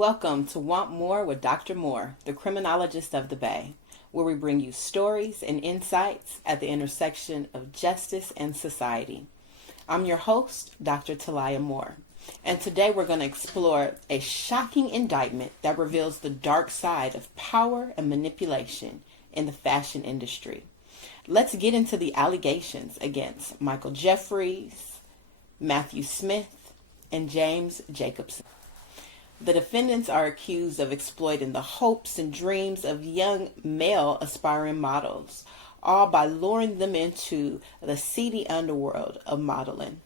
Welcome to Want More with Dr. Moore, the criminologist of the Bay, where we bring you stories and insights at the intersection of justice and society. I'm your host, Dr. Talia Moore, and today we're going to explore a shocking indictment that reveals the dark side of power and manipulation in the fashion industry. Let's get into the allegations against Michael Jeffries, Matthew Smith, and James Jacobson. The defendants are accused of exploiting the hopes and dreams of young male aspiring models, all by luring them into the seedy underworld of modeling.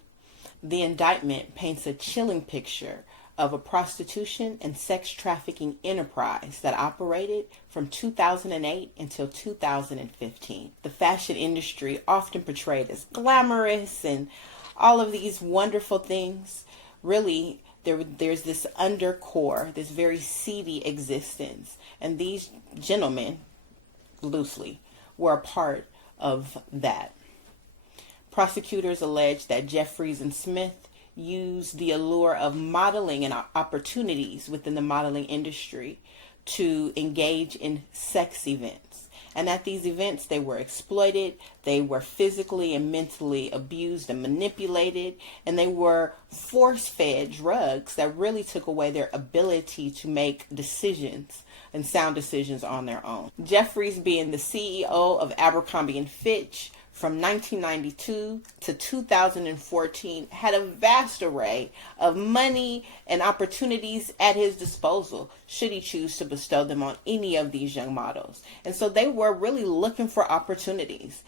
The indictment paints a chilling picture of a prostitution and sex trafficking enterprise that operated from 2008 until 2015. The fashion industry, often portrayed as glamorous and all of these wonderful things, really there's this undercore, this very seedy existence. And these gentlemen, loosely, were a part of that. Prosecutors allege that Jeffries and Smith used the allure of modeling and opportunities within the modeling industry to engage in sex events. And at these events, they were exploited, they were physically and mentally abused and manipulated, and they were force-fed drugs that really took away their ability to make decisions and sound decisions on their own. Jeffries, being the CEO of Abercrombie Fitch from 1992 to 2014, had a vast array of money and opportunities at his disposal should he choose to bestow them on any of these young models. And so they were really looking for opportunities.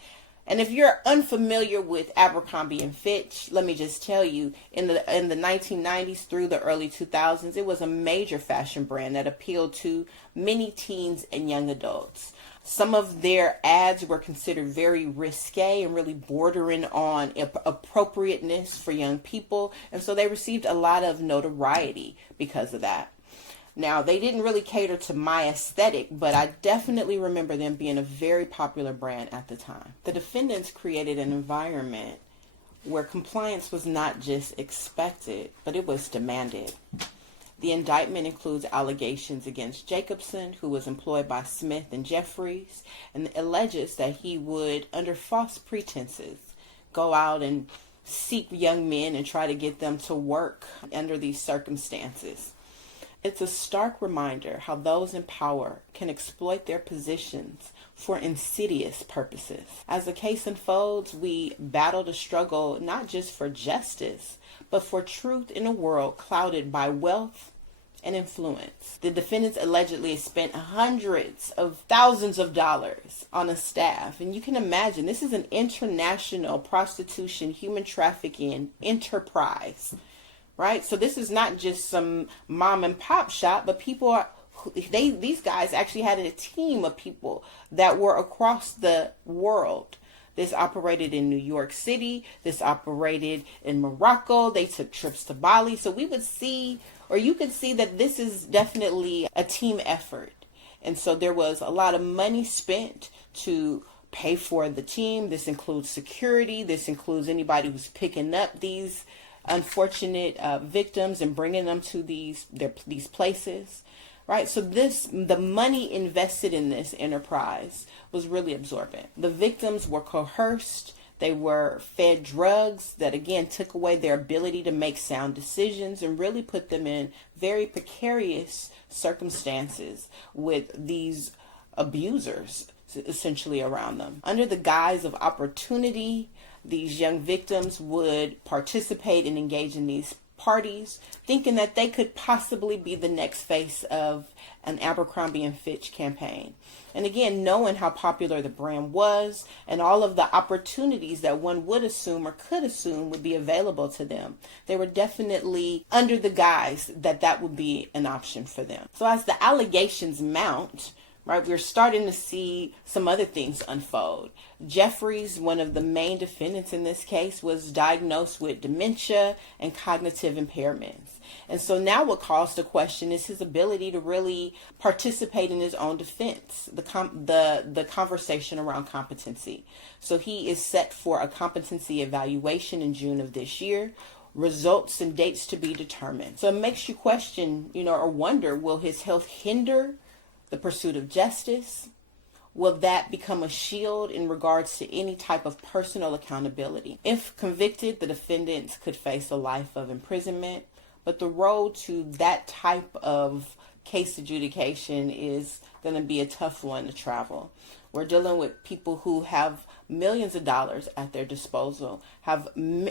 And if you're unfamiliar with Abercrombie Fitch, let me just tell you, in the 1990s through the early 2000s, it was a major fashion brand that appealed to many teens and young adults. Some of their ads were considered very risque and really bordering on appropriateness for young people. And so they received a lot of notoriety because of that. Now, they didn't really cater to my aesthetic, but I definitely remember them being a very popular brand at the time. The defendants created an environment where compliance was not just expected, but it was demanded. The indictment includes allegations against Jacobson, who was employed by Smith and Jeffries, and alleges that he would, under false pretenses, go out and seek young men and try to get them to work under these circumstances. It's a stark reminder how those in power can exploit their positions for insidious purposes. As the case unfolds, we battle to struggle not just for justice, but for truth in a world clouded by wealth and influence. The defendants allegedly spent hundreds of thousands of dollars on a staff. And you can imagine, this is an international prostitution, human trafficking enterprise, right? So this is not just some mom and pop shop, but these guys actually had a team of people that were across the world. This operated in New York City. This operated in Morocco. They took trips to Bali. So you could see that this is definitely a team effort. And so there was a lot of money spent to pay for the team. This includes security. This includes anybody who's picking up these unfortunate victims and bringing them to these places. Right, so the money invested in this enterprise was really absorbent. The victims were coerced. They were fed drugs that, again, took away their ability to make sound decisions and really put them in very precarious circumstances with these abusers essentially around them. Under the guise of opportunity, these young victims would participate and engage in these parties, thinking that they could possibly be the next face of an Abercrombie Fitch campaign. And again, knowing how popular the brand was and all of the opportunities that one would assume or could assume would be available to them, they were definitely under the guise that that would be an option for them. So as the allegations mount, right, we're starting to see some other things unfold. Jeffries, one of the main defendants in this case, was diagnosed with dementia and cognitive impairments. And so now what calls to question is his ability to really participate in his own defense, the conversation around competency. So he is set for a competency evaluation in June of this year. results and dates to be determined. So it makes you question, or wonder, will his health hinder the pursuit of justice? Will that become a shield in regards to any type of personal accountability? If convicted, the defendants could face a life of imprisonment, but the road to that type of case adjudication is going to be a tough one to travel. We're dealing with people who have millions of dollars at their disposal, have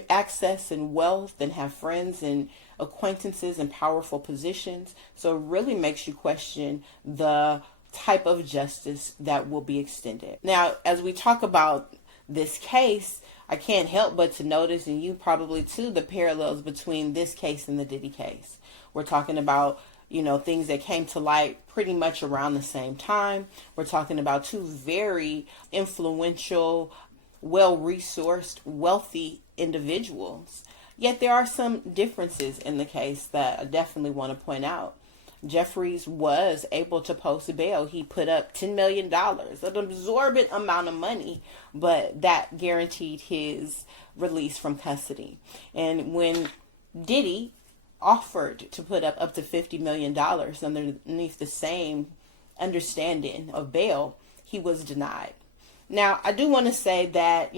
access and wealth, and have friends and acquaintances in powerful positions. So it really makes you question the type of justice that will be extended. Now, as we talk about this case, I can't help but to notice, and you probably too, the parallels between this case and the Diddy case. We're talking about things that came to light pretty much around the same time. We're talking about two very influential, well-resourced, wealthy individuals. Yet there are some differences in the case that I definitely want to point out. Jeffries was able to post bail. He put up $10 million, an absorbent amount of money, but that guaranteed his release from custody. And when Diddy offered to put up to $50 million underneath the same understanding of bail, he was denied. Now, I do want to say that,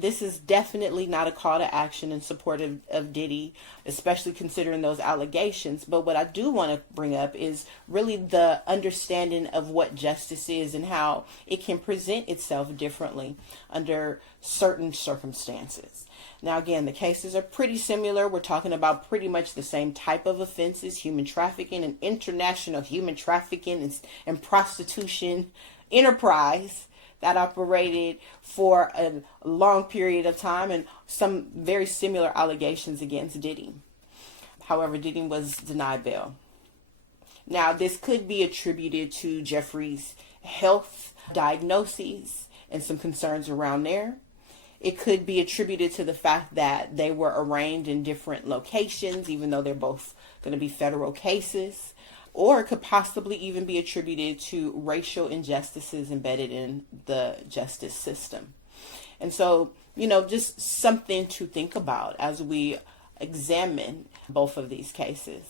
this is definitely not a call to action in support of Diddy, especially considering those allegations. But what I do want to bring up is really the understanding of what justice is and how it can present itself differently under certain circumstances. Now, again, the cases are pretty similar. We're talking about pretty much the same type of offenses: human trafficking and international human trafficking and prostitution enterprise that operated for a long period of time, and some very similar allegations against Diddy. However, Diddy was denied bail. Now, this could be attributed to Jeffries' health diagnoses and some concerns around there. It could be attributed to the fact that they were arraigned in different locations, even though they're both going to be federal cases. Or it could possibly even be attributed to racial injustices embedded in the justice system. And so, just something to think about as we examine both of these cases.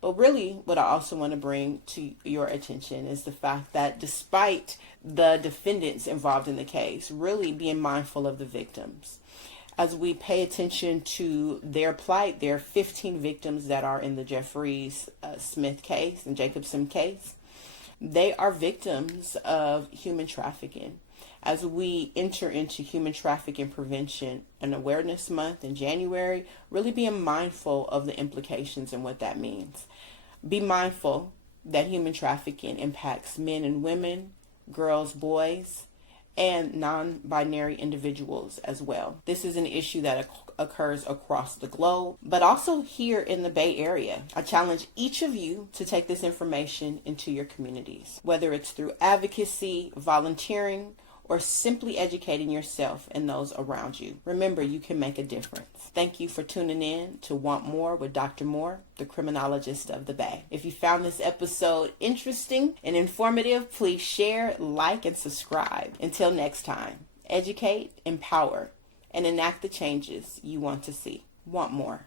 But really, what I also want to bring to your attention is the fact that despite the defendants involved in the case, really being mindful of the victims. As we pay attention to their plight, there are 15 victims that are in the Jeffries Smith case and Jacobson case. They are victims of human trafficking. As we enter into Human Trafficking Prevention and Awareness Month in January, really being mindful of the implications and what that means. Be mindful that human trafficking impacts men and women, girls, boys, and non-binary individuals as well. This is an issue that occurs across the globe, but also here in the Bay Area. I challenge each of you to take this information into your communities, whether it's through advocacy, volunteering, or simply educating yourself and those around you. Remember, you can make a difference. Thank you for tuning in to Want More with Dr. Moore, the criminologist of the Bay. If you found this episode interesting and informative, please share, like, and subscribe. Until next time, educate, empower, and enact the changes you want to see. Want more.